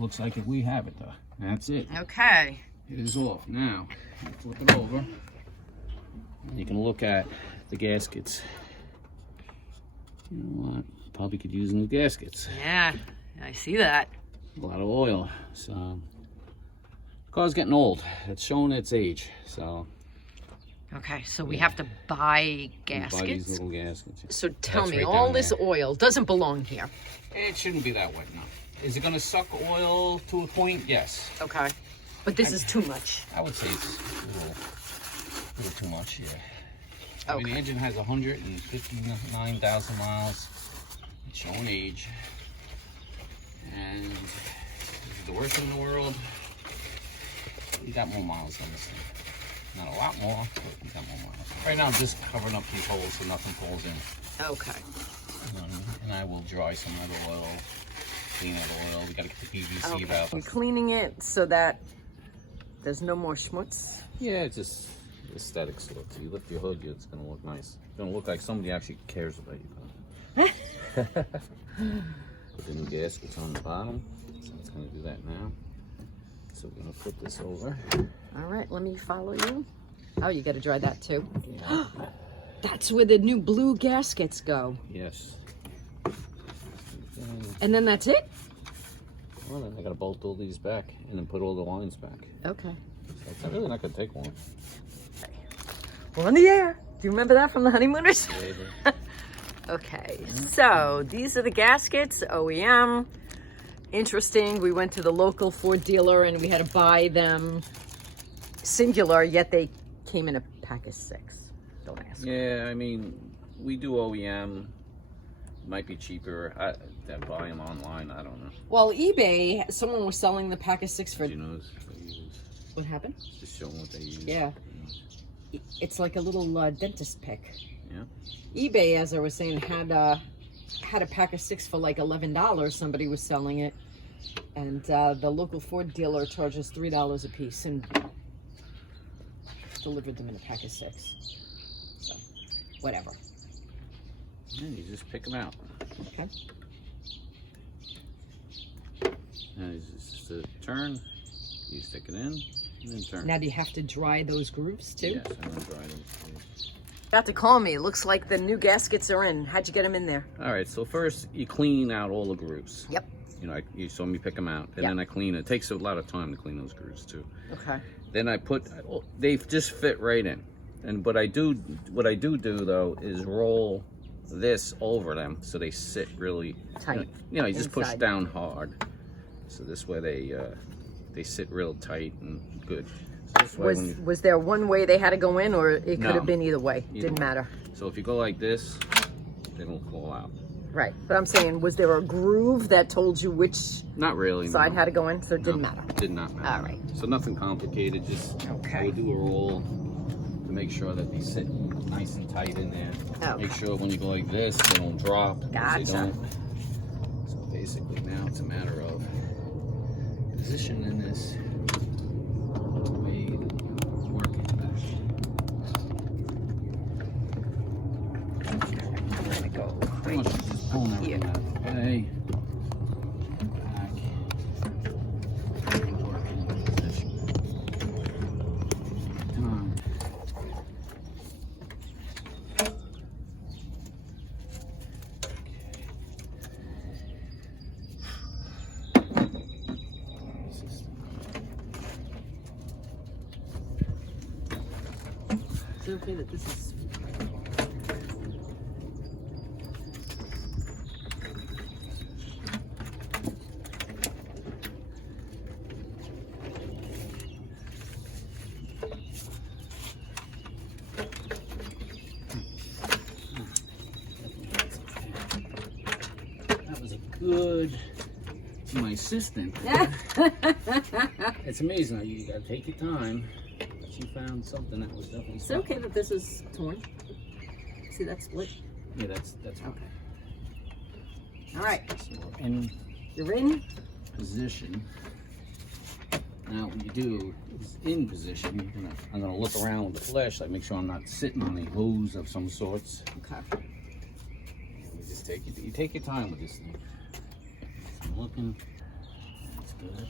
looks like if we have it though. That's it. Okay. It is off. Now, flip it over. You can look at the gaskets. You know what? Probably could use new gaskets. Yeah, I see that. A lot of oil. So, the car's getting old. It's showing its age. So. Okay, so we have to buy gaskets. Buy these little gaskets. So tell me, right all this there. oil doesn't belong here. It shouldn't be that wet, no. Is it going to suck oil to a point? Yes. Okay. But this is too much. I would say it's a little too much, yeah. I mean, Okay. the engine has 159,000 miles. It's showing age. And is it the worst in the world? We got more miles on this thing. Not a lot more, but we got more miles. Right now, I'm just covering up these holes so nothing falls in. Okay. And I will dry some of the oil, clean out oil. We got to get the PVC valve. You're cleaning it so that there's no more schmutz. Yeah, it's just aesthetics look. So you lift your hood, it's gonna look nice. It's gonna look like somebody actually cares about you. Put the new gaskets on the bottom. So it's gonna do that now. So we're gonna flip this over. All right, let me follow you. Oh, you got to dry that too. Yeah. That's where the new blue gaskets go. Yes. And then that's it? Well, then I gotta bolt all these back and then put all the lines back. Okay. So it's really not gonna take long. We're on the air. Do you remember that from the honeymooners? Yeah, Okay, so these are the gaskets, OEM. Interesting, we went to the local Ford dealer and we had to buy them singular, yet they came in a pack of 6. Don't ask. yeah, I mean, we do OEM. Might be cheaper than buy them online. I don't know. Well, eBay, someone was selling the pack of 6 for... You know, they use. What happened? Just showing what they use. Yeah. It's like a little dentist pick. Yeah. eBay, as I was saying, had a pack of 6 for like $11. Somebody was selling it, and the local Ford dealer charges $3 a piece and delivered them in a pack of 6. So, whatever. And you just pick them out. Okay. And it's just a turn. You stick it in, and then turn. Now, do you have to dry those grooves too? Yes, I'm gonna dry them. Got to call me. It looks like the new gaskets are in. How'd you get them in there? All right. So first, you clean out all the grooves. Yep. You know, you saw me pick them out, and then I clean it. It takes a lot of time to clean those grooves too. Okay. Then I put, they just fit right in. And what I do though is roll this over them so they sit really Tight. You know, you just push inside. down hard. So this way they sit real tight and good. So this way when you, Was there one way they had to go in, or it could No. have been either way? Either Didn't way. matter. So if you go like this, they don't fall out. Right. But I'm saying, was there a groove that told you which Not really. side no. had to go in? So it didn't No, matter. Did not matter. All right. So nothing complicated. Just Okay. I would do a roll to make sure that they sit nice and tight in there. Okay. Make sure when you go like this, they don't drop. 'cause Gotcha. They don't. So basically now it's a matter of positioning this the way you work it back. I'm gonna go Pretty much just pulling everything out of the way. Back. And work in position. Done. Is it okay that this is... That was a good. My assistant. It's amazing how you gotta take your time. But she found something that was definitely. Is it okay that this is torn? See that split? Yeah, that's Okay. All right. So we're in You're in? position. Now what you do is in position. I'm gonna look around with the flashlight, make sure I'm not sitting on a hose of some sorts. Okay. You just take it. You take your time with this thing. I'm looking. It's good.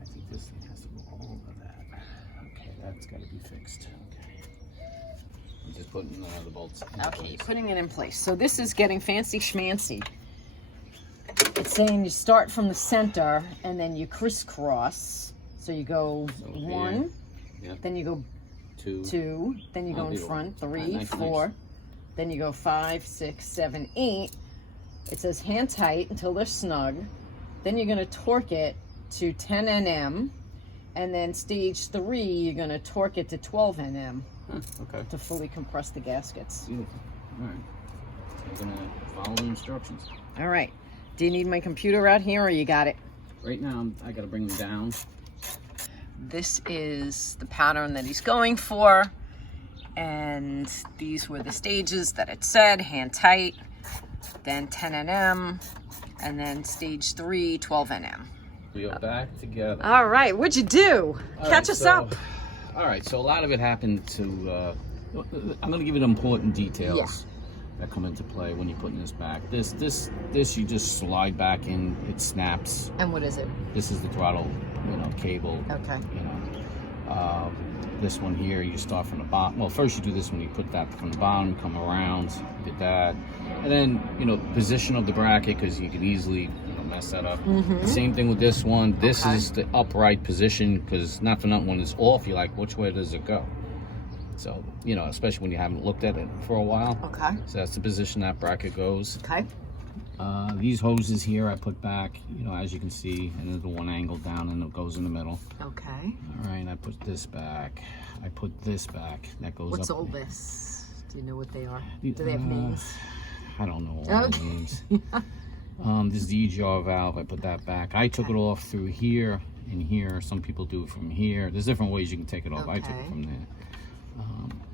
I think this thing has to go over that. Okay, that's got to be fixed. Okay. I'm just putting the bolts in Okay, place. putting it in place. So this is getting fancy schmancy. It's saying you start from the center and then you crisscross. So you go So one, Yep. then you go two, then you go in beautiful. front, three, Nice, four, nice. then you go 5, 6, 7, 8. It says hand tight until they're snug. Then you're gonna torque it to 10 Nm, and then stage 3, you're gonna torque it to 12 Nm Huh, okay. to fully compress the gaskets. Beautiful. All right. We're gonna follow the instructions. All right. Do you need my computer out here, or you got it? Right now, I gotta bring them down. This is the pattern that he's going for, and these were the stages that it said: hand tight, then 10 Nm, and then stage 3, 12 Nm. We are back together. All right, what'd you do? All Catch right, us so- up. All right, so a lot of it happened to, I'm gonna give you the important details that come into play when you're putting this back. This you just slide back in, it snaps. And what is it? This is the throttle, cable. Okay. This one here, you start from the bottom. Well, first you do this one, you put that from the bottom, come around, you did that. And then, position of the bracket, because you can easily, mess that up. Same thing with this one. This is the upright position, because not for nothing, when it's off, you're like, which way does it go? So, especially when you haven't looked at it for a while. Okay. So that's the position that bracket goes. Okay. These hoses here I put back, as you can see, and then the one angled down and it goes in the middle. Okay. All right, I put this back. I put this back. That goes What's up. all this? Do you know what they are? Do they have names? I don't know all the names. This is the EGR valve. I put that back. I took it off through here and here. Some people do it from here. There's different ways you can take it off. I took it Okay. from there.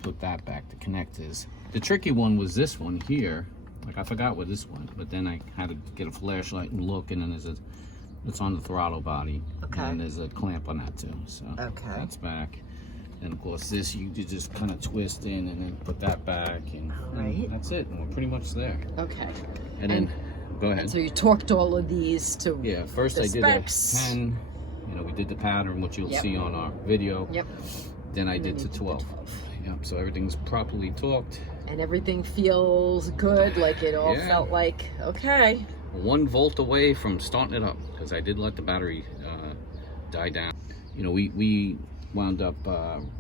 Put that back, the connectors. The tricky one was this one here. Like, I forgot where this one, but then I had to get a flashlight and look, and then it's on the throttle body. Okay. And there's a clamp on that too. So Okay. that's back. And of course this you just kind of twist in and then put that back, and Right. that's it. And we're pretty much there. Okay. And then go ahead. So you torqued all of these to Yeah, first the I did specs. a 10. We did the pattern, which you'll Yep. see on our video. Yep. Then I did to 12. Yep. So everything's properly torqued. And everything feels good, like it all Yeah. felt like, okay. 1 volt away from starting it up, because I did let the battery die down. We wound up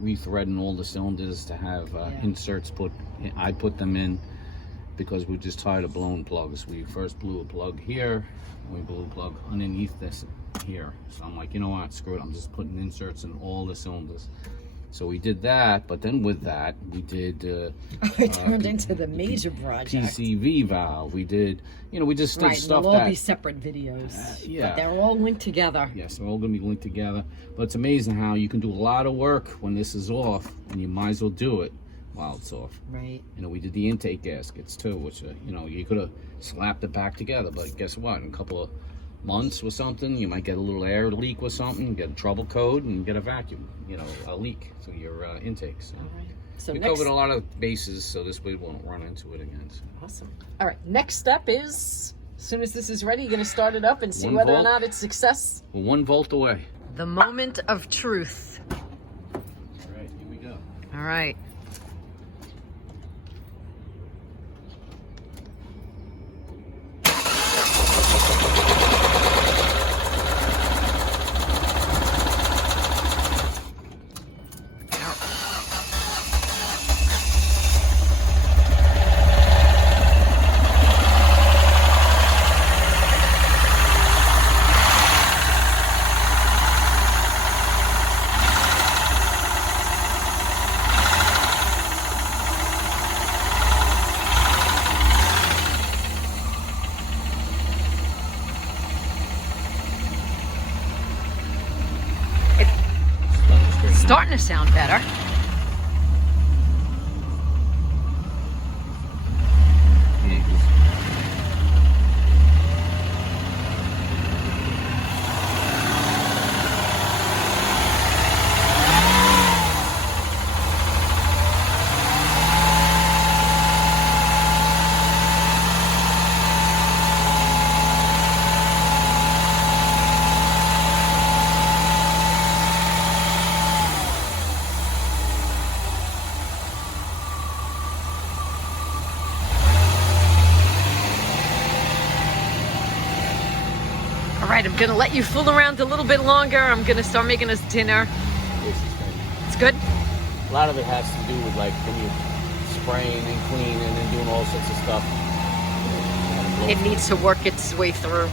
rethreading all the cylinders to have inserts put. I put them in because we're just tired of blown plugs. We first blew a plug here, and we blew a plug underneath this here. So I'm like, you know what, screw it. I'm just putting inserts in all the cylinders. So we did that, but then with that, we did It turned into the major project. PCV valve. We did, we just did Right, and stuff they'll all that. be separate videos. yeah. But they're all linked together. Yes, they're all going to be linked together. But it's amazing how you can do a lot of work when this is off, and you might as well do it while it's off. Right. We did the intake gaskets too, which, you could have slapped it back together, but guess what? In a couple of months or something, you might get a little air leak or something, get a trouble code, and get a vacuum, a leak to your intake. So, So we next, covered a lot of bases, so this way we won't run into it again. So. awesome. All right, next step is, as soon as this is ready, you're going to start it up and see 1 whether or volt. not it's success. We're 1 volt away. The moment of truth. All right, here we go. All right. Starting to sound better. right, I'm gonna let you fool around a little bit longer. I'm gonna start making us dinner. It's good? A lot of it has to do with like when you're spraying and cleaning and doing all sorts of stuff. It needs to work its way through.